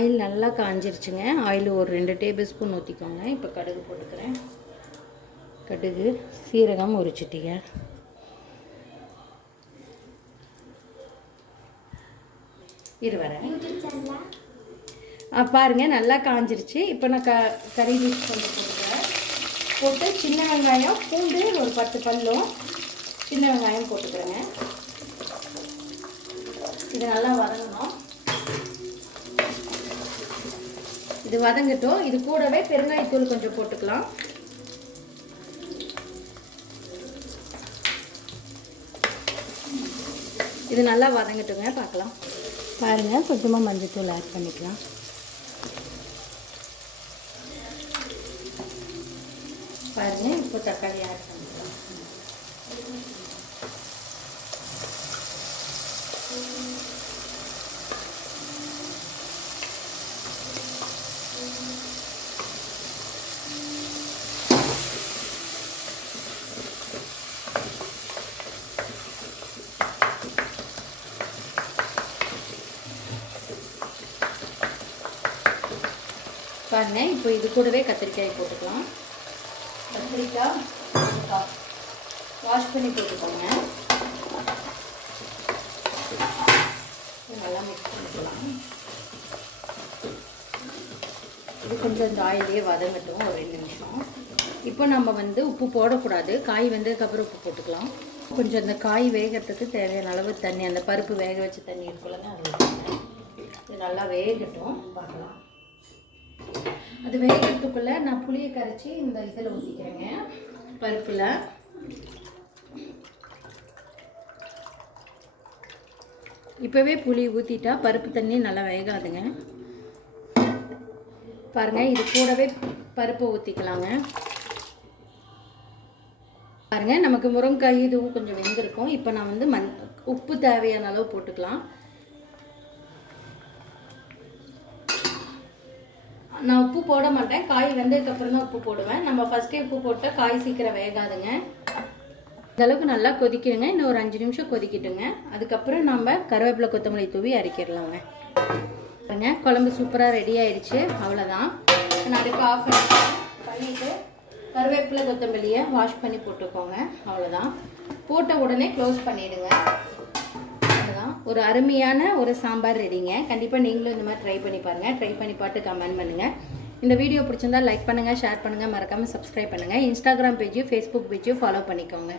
Oil நல்லா காஞ்சிருச்சுங்க. Oil ஒரு ரெண்டு டேபிள் ஸ்பூன் ஊற்றிக்கோங்க இப்போ கடுகு போட்டுக்கிறேன். கடுகு சீரகம் ஒரு சிட்டிகை இரு வரேன். ஆ, நல்லா காஞ்சிருச்சு. இப்போ நான் க கறி யூஸ் பண்ணி போட்டுக்கிறேன். போட்டு சின்ன வெங்காயம் பூண்டு ஒரு பத்து பல்லும் சின்ன வெங்காயம் போட்டுக்கிறேங்க. இது நல்லா வதங்கணும். இது வதங்கட்டும். இது கூடவே பெருங்காயத்தூள் கொஞ்சம் போட்டுக்கலாம். இது நல்லா வதங்கட்டுங்க பார்க்கலாம். பாருங்கள் கொஞ்சமாக மஞ்சத்தூள் ஆட் பண்ணிக்கலாம். பாருங்கள் இப்போ தக்காளி ஆட் பண்ணிக்கலாம் பாருங்க இப்போ இது கூடவே கத்திரிக்காய் போட்டுக்கலாம். கத்திரிக்காய் வாஷ் பண்ணி போட்டுக்கோங்க. இது நல்லா மிக்ஸ் பண்ணிக்கலாம். இது கொஞ்சம் இந்த ஆயிலே வதங்கட்டும் ஒரு ரெண்டு நிமிஷம். இப்போ நம்ம வந்து உப்பு போடக்கூடாது. காய் வெந்ததுக்கப்புறம் உப்பு போட்டுக்கலாம். கொஞ்சம் அந்த காய் வேகிறதுக்கு தேவையான அளவு தண்ணி அந்த பருப்பு வேக வச்ச தண்ணி இருக்குல்லங்க அது இது நல்லா வேகட்டும். பார்க்கலாம். அது வேகிறதுக்குள்ளே நான் புளியை கரைச்சி இந்த இதில் ஊற்றிக்கிறேங்க பருப்பில். இப்போவே புளி ஊற்றிட்டா பருப்பு தண்ணி நல்லா வேகாதுங்க. பாருங்கள் இது கூடவே பருப்பு ஊற்றிக்கலாங்க பாருங்கள் நமக்கு முருங்கைக்காய் இதுவும் கொஞ்சம் வெந்திருக்கும். இப்போ நான் வந்து மண் உப்பு தேவையான அளவு போட்டுக்கலாம். நான் உப்பு போட மாட்டேன். காய் வெந்ததுக்கப்புறம் தான் உப்பு போடுவேன். நம்ம ஃபஸ்ட்டே உப்பு போட்டால் காய் சீக்கிரம் வேகாதுங்க. இந்தளவுக்கு நல்லா கொதிக்கிடுங்க இன்னும் ஒரு அஞ்சு நிமிஷம் கொதிக்கிட்டுங்க. அதுக்கப்புறம் நம்ம கருவேப்பிலை கொத்தமல்லி தூவி அரைக்கிடலாங்க பாருங்க குழம்பு சூப்பராக ரெடி ஆயிடுச்சு. அவ்வளோதான் நான் அடுப்பு ஆஃப் பண்ணிவிட்டு கருவேப்பிலை கொத்தமல்லியை வாஷ் பண்ணி போட்டுக்கோங்க. அவ்வளோதான் போட்ட உடனே க்ளோஸ் பண்ணிவிடுங்க ஒரு அருமையான ஒரு சாம்பார் ரெடிங்க. கண்டிப்பாக நீங்களும் இந்த மாதிரி ட்ரை பண்ணி பாருங்கள் ட்ரை பண்ணி பார்த்து கமெண்ட் பண்ணுங்கள் இந்த வீடியோ பிடிச்சிருந்தா லைக் பண்ணுங்கள் ஷேர் பண்ணுங்கள் மறக்காமல் சப்ஸ்கிரைப் பண்ணுங்கள் இன்ஸ்டாகிராம் பேஜையும் ஃபேஸ்புக் பேஜையும் ஃபாலோ பண்ணிக்கோங்க.